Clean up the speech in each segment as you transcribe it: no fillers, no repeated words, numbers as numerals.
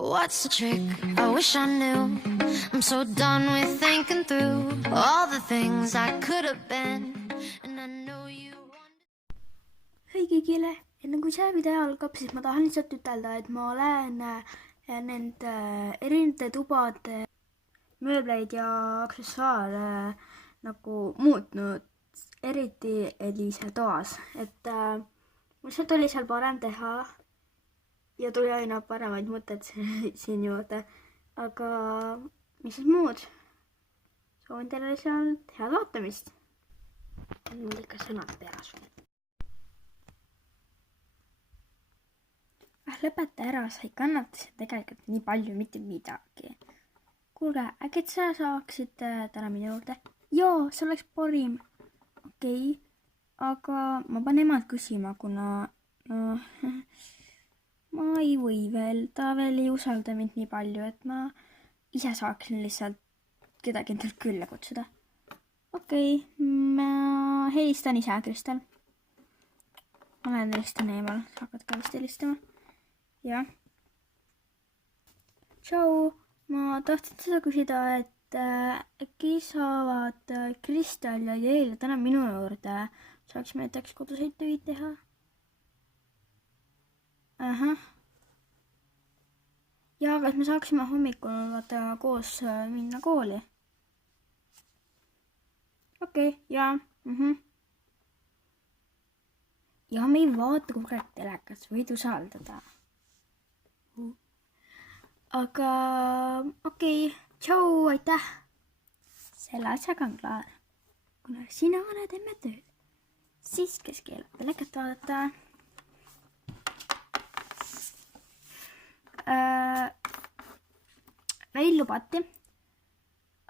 What's the trick? I wish I knew. I'm so done with thinking through all the things I could have been. And I know you Hei kõigile, enne kui see video algab, siis ma tahan lihtsalt ütelda, et ma olen nende erinevate tubade mööbleid ja aksessuaare nagu muutnud, eriti Eliise toas, et lihtsalt oli seal parem teha ja tuli aina paremaid mõtted siin juurde, aga mis siis muud? Soovin teile lihtsalt head vaatamist. Mul ikka sõnad peas. Lõpeta ära, sa ei kannata tegelikult nii palju mitte midagi. Kuulge, äkki sa saaksid täna minu juurde? Joo, see oleks parim. Okei, aga ma panen emalt küsima, kuna ma ei või veel, ta veel ei usalda mind nii palju, et ma ise saaksin lihtsalt kedagi endalt külla kutsuda. Okei, ma helistan ise, Kristel. Ma lähen helistan eemal, sa hakkad ka vist helistama. Jah. Tšau, ma tahtsin seda küsida, et äkki saavad Kristel ja Jeil täna minu juurde. Saaksime näiteks koduseid töid teha? Ja, kas me saaksime hommikul koos minna kooli? Okei, jaa. Ja me ei vaata kogu aeg telekas, võid usaldada. Aga okei, tšau, aitäh. Selle asjaga on klaar. Kuna sina teeme tööd, siis kes keelab telekat vaadata. Meil lubati,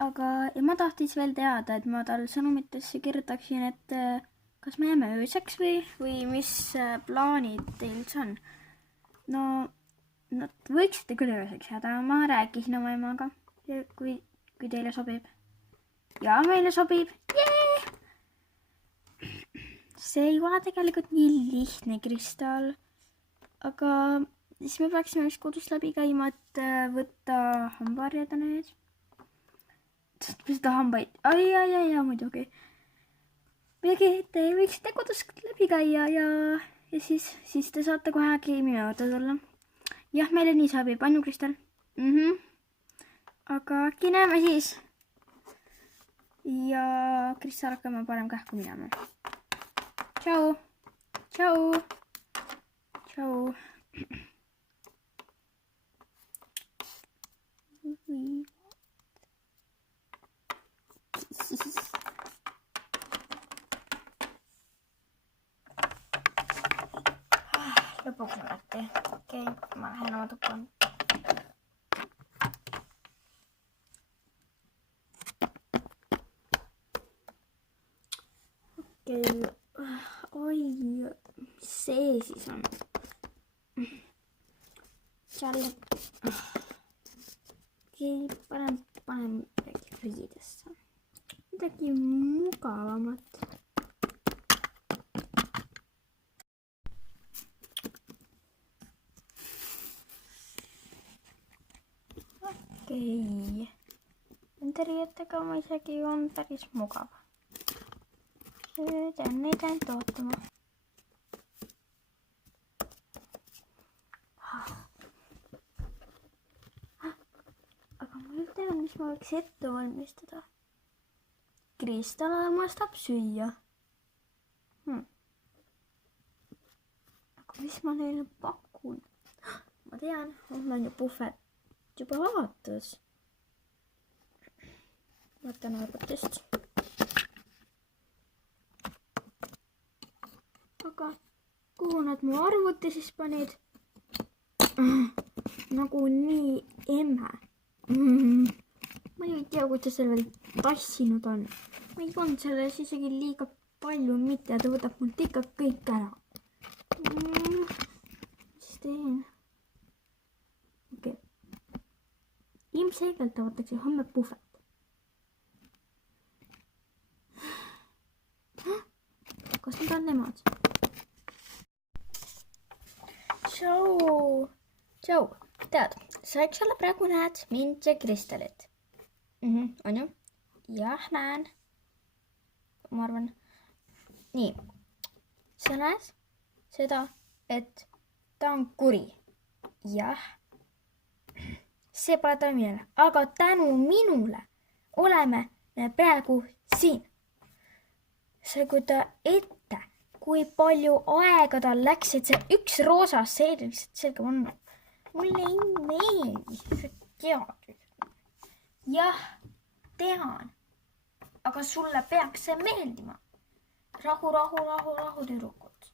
aga ema tahtis veel teada, et ma tal sõnumitesse kirjutaksin, et kas me jääme ööseks või mis plaanid teil on. No, nad võiksite küll ööseks jääda, ma rääkisin oma emaga, kui teile sobib. Ja, meile sobib. See ei ole tegelikult nii lihtne, Kristal, aga siis me peaksime üks kodus läbi käima, et võtta hambaharjad need. Seda hambaid. Ai, muidugi. Midagi, te võiksite kodus läbi käia ja siis te saate kohe minu juurde tulla. Jah, meile nii sobib, on ju, Kristel? Aga äkki näeme siis. Ja Kristel hakkame parem kähku minema. Tšau. Tšau. Tšau. Lõpuks olete. Okei, ma lähen oma tuppa. Okei, oi, mis see siis on? Seal panen midagi riidesse. Midagi mugavamat. Okei. Nende riietega ma isegi on päris mugav. Nüüd on neid ainult ootama. Mis ma võiks ette valmistada? Kristal armastab süüa. Aga mis ma neile pakun? Ma tean, mul on ju puhvet juba avatus. Võtan arvutist. Aga kuhu nad mu arvuti siis panid? Nagu nii emme. Ma ei tea, kuidas selle veel tassinud on. Ma ei pannud selles isegi liiga palju mitte ja ta võtab mult ikka kõik ära. Mis teen? Okei. Ilmselgelt ta võtaks homme puhvet. Kas need on nemad? Tšau. tead, sa eks ole praegu näed mind ja Kristelit. On ju? Jah, näen. Ma arvan. Nii. Sa näed seda, et ta on kuri. Jah. See pole ta minule, aga tänu minule oleme me praegu siin. See kujuta ette, kui palju aega tal läks, et see üks roosa seeri lihtsalt selga panna. Mulle ei meeldi, sa tead. Jah, tean. Aga sulle peaks see meeldima. Rahu, tüdrukud.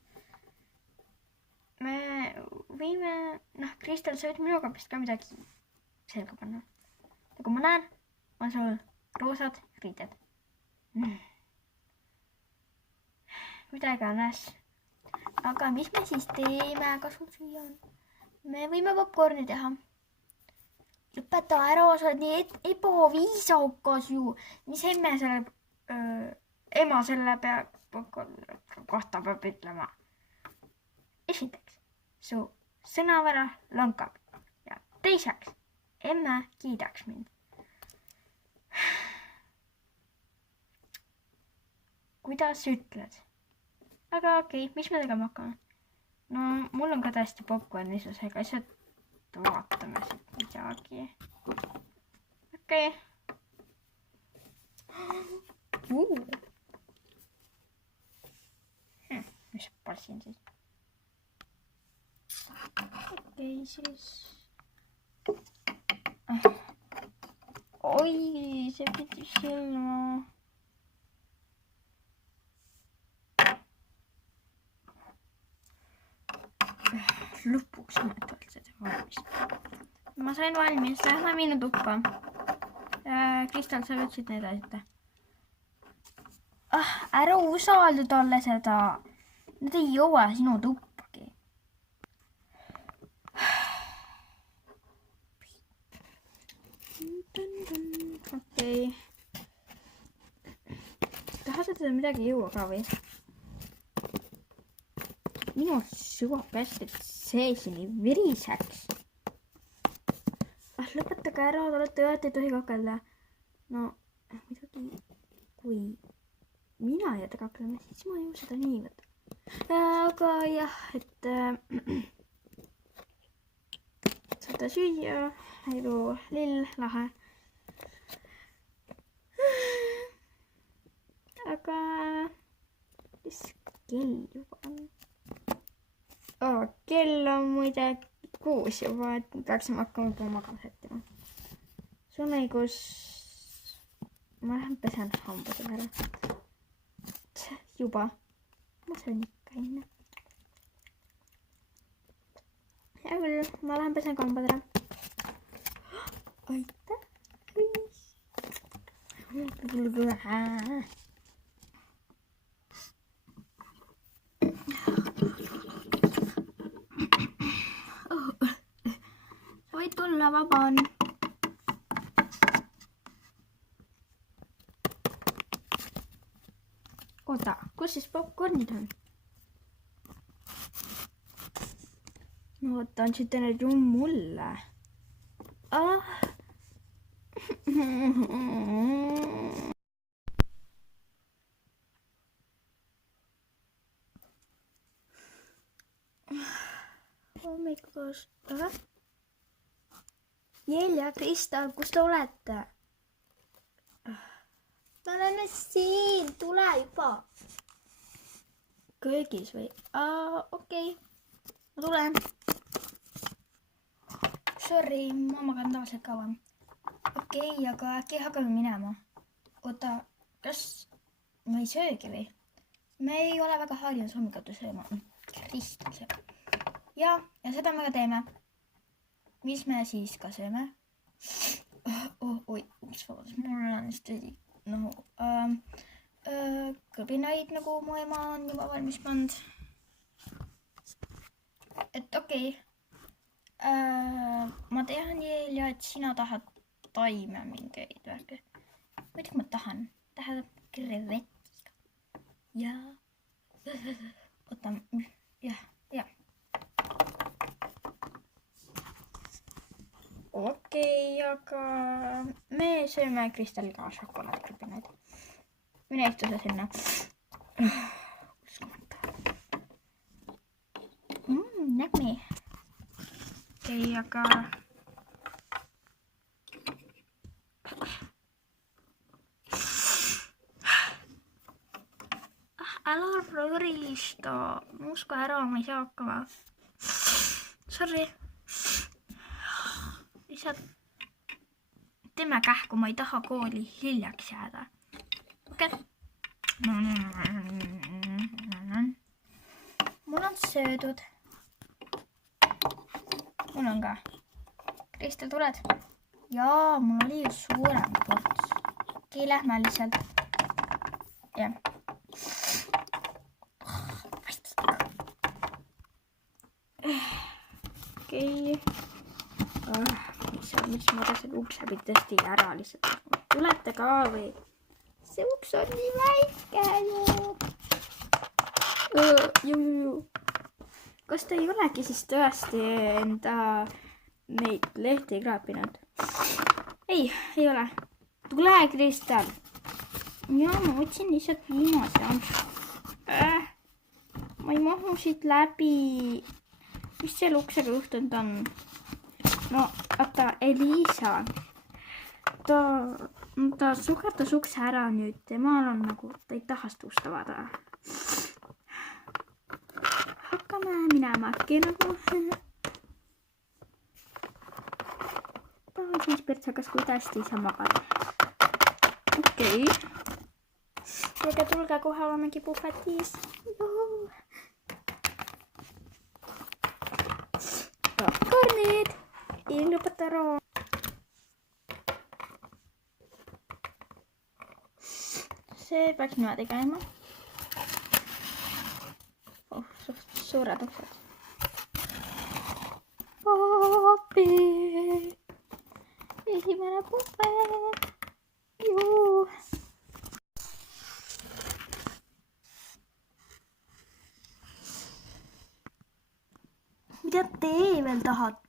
Me võime, Kristel, sa võid minuga vist ka midagi selga panna. Nagu ma näen, on sul roosad riided. Mida iganes. Aga mis me siis teeme, kas sul süüa on? Me võime popcorni teha. Lõpeta ära, sa oled nii ebaviisakas ju. Mis emme ema selle kohta peab ütlema? Esiteks, su sõnavara lonkab. Ja teiseks, emme kiidaks mind. Kuidas ütled? Aga okei, mis me tegema hakkame? No, mul on ka täiesti popcorn nisusega, lihtsalt vaatame siit midagi. Okei. Mis passin siis? Okei, siis. Oi, see pidi silma. Lõpuks mõtled seda valmis. Ma sain valmis, lähme minu tuppa. Kristel, sa võtsid need asjad. Ära usalda talle seda. Need ei jõua sinu tuppagi. Okei. Tahad, et midagi ei jõua ka või? Minu süvab hästi, et see sini viriseks. Lõpetage ära, te olete öelnud, ei tohi kakelda. No, muidugi, kui mina ei jäta kaklema, siis ma ju seda nii võtan. Aga jah, et saate süüa, elu lill, lahe. Aga mis kell juba on? Kell on muide 6 juba, et peaksime hakkama juba magama sättima. Sul on õigus. Ma lähen pesen hambad ära. Juba. Ma söön ikka enne. Hea küll, ma lähen pesen hambad ära. Aitäh. Võid tulla, vaba on. Oota, kus siis popcornid on? No oota, andsite need ju mulle. Hommikust. Jel ja Kristel, kus te olete? Me oleme siin, tule juba. Köögis või? Okei. Ma tulen. Sorry, ma magan tavaliselt kauem. Okei, aga äkki hakkame minema. Oota, kas ma ei söögi või? Me ei ole väga harjunud hommikatu sööma. Kristel sööb. Ja seda me ka teeme. Mis me siis ka sööme? Oi, vabandust, mul on hästi kõbinaid, nagu mu ema on juba valmis pannud. Et okei. Ma tean, Jeelja, et sina tahad taime mingeid värke. Muidugi ma tahan. Tähendab krevetiga. Ja. Oota, jah. okei, aga me sööme Kristeliga šokolaadkrapinaid. Mine istu sa sinna. Uskumata. Nägmi. Okei, aga... Älä röristä. Usko ära, ma ei saa hakkama. Sorry. Lihtsalt teeme kähku, ma ei taha kooli hiljaks jääda. Okei. Mul on söödud. Mul on ka. Kristel, tuled? Jaa, mul oli ju suurem ports. Okei, lähme lihtsalt. Jah. Okei. Miks ma tahan ukse pidi tõesti ära lihtsalt. Tulete ka või? See uks on nii väike ju. Kas ta ei olegi siis tõesti enda neid lehti kraapinud? Ei ole. Tule, Kristel. Ja ma otsin lihtsalt viimase. Ma ei mahu siit läbi. Mis selle uksega juhtunud on? No, vaata, Elisa. Ta sukerdas ukse ära nüüd. Temal on nagu, ta ei taha seda ust avada. Hakkame minema äkki nagu. Siis pirtsakas, kui tästi ei saa magada. Okei. Tulge, kohe olemegi puhvetis. Popcornid. Ei lõpeta ära. See peaks niimoodi käima. Suht suured uksed. Popi. Esimene puhvet. Juu. Mida te veel tahate?